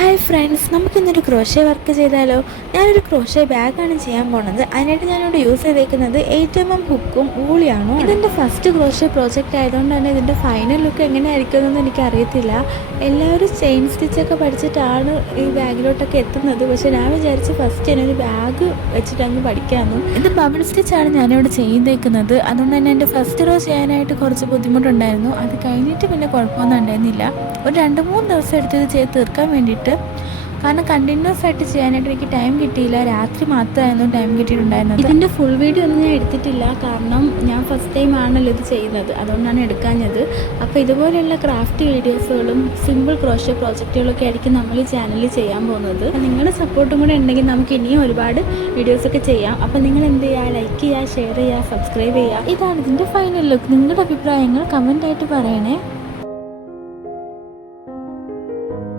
Hi friends, നമുക്കിന്നൊരു crochet work ചെയ്താലോ? ഞാനൊരു ക്രോഷ്യ ബാഗാണ് ചെയ്യാൻ പോണത്. അതിനായിട്ട് ഞാനിവിടെ യൂസ് ചെയ്തേക്കുന്നത് 8mm ഹുക്കും ഊളിയാണോ. ഇതെൻ്റെ ഫസ്റ്റ് ക്രോഷ്യ പ്രോജക്റ്റ് ആയതുകൊണ്ട് തന്നെ ഇതിൻ്റെ ഫൈനൽ ലുക്ക് എങ്ങനെയായിരിക്കുമെന്നൊന്നും എനിക്കറിയത്തില്ല. എല്ലാവരും ചെയിൻ സ്റ്റിച്ചൊക്കെ പഠിച്ചിട്ടാണ് ഈ ബാഗിലോട്ടൊക്കെ എത്തുന്നത്. പക്ഷേ ഞാൻ വിചാരിച്ച് ഫസ്റ്റ് ഞാനൊരു ബാഗ് വെച്ചിട്ട് അങ്ങ് പഠിക്കാമെന്നും. ഇത് ബബിൾ സ്റ്റിച്ചാണ് ഞാനിവിടെ ചെയ്തേക്കുന്നത്. അതുകൊണ്ട് തന്നെ എൻ്റെ ഫസ്റ്റ് റോ ചെയ്യാനായിട്ട് കുറച്ച് ബുദ്ധിമുട്ടുണ്ടായിരുന്നു. അത് കഴിഞ്ഞിട്ട് പിന്നെ കുഴപ്പമൊന്നും ഉണ്ടായിരുന്നില്ല. ഒരു 2-3 ദിവസം എടുത്തത് ചെയ്ത് തീർക്കാൻ വേണ്ടിയിട്ട്, കാരണം കണ്ടിന്യൂസ് ആയിട്ട് ചെയ്യാനായിട്ട് എനിക്ക് ടൈം കിട്ടിയില്ല. രാത്രി മാത്രമായിരുന്നു ടൈം കിട്ടിയിട്ടുണ്ടായിരുന്നത്. ഇതിൻ്റെ ഫുൾ വീഡിയോ ഒന്നും ഞാൻ എടുത്തിട്ടില്ല, കാരണം ഞാൻ ഫസ്റ്റ് ടൈം ആണല്ലോ ഇത് ചെയ്യുന്നത്. അതുകൊണ്ടാണ് എടുക്കാഞ്ഞത്. അപ്പോൾ ഇതുപോലെയുള്ള ക്രാഫ്റ്റ് വീഡിയോസുകളും സിമ്പിൾ ക്രോഷ്യ പ്രോജക്റ്റുകളൊക്കെ ആയിരിക്കും നമ്മൾ ഈ ചാനലിൽ ചെയ്യാൻ പോകുന്നത്. നിങ്ങളുടെ സപ്പോർട്ടും കൂടെ ഉണ്ടെങ്കിൽ നമുക്ക് ഇനിയും ഒരുപാട് വീഡിയോസൊക്കെ ചെയ്യാം. അപ്പോൾ നിങ്ങൾ എന്ത് ചെയ്യുക, ലൈക്ക് ചെയ്യുക, ഷെയർ ചെയ്യുക, സബ്സ്ക്രൈബ് ചെയ്യുക. ഇതാണ് ഇതിൻ്റെ ഫൈനൽ ലുക്ക്. നിങ്ങളുടെ അഭിപ്രായങ്ങൾ കമൻ്റായിട്ട് പറയണേ.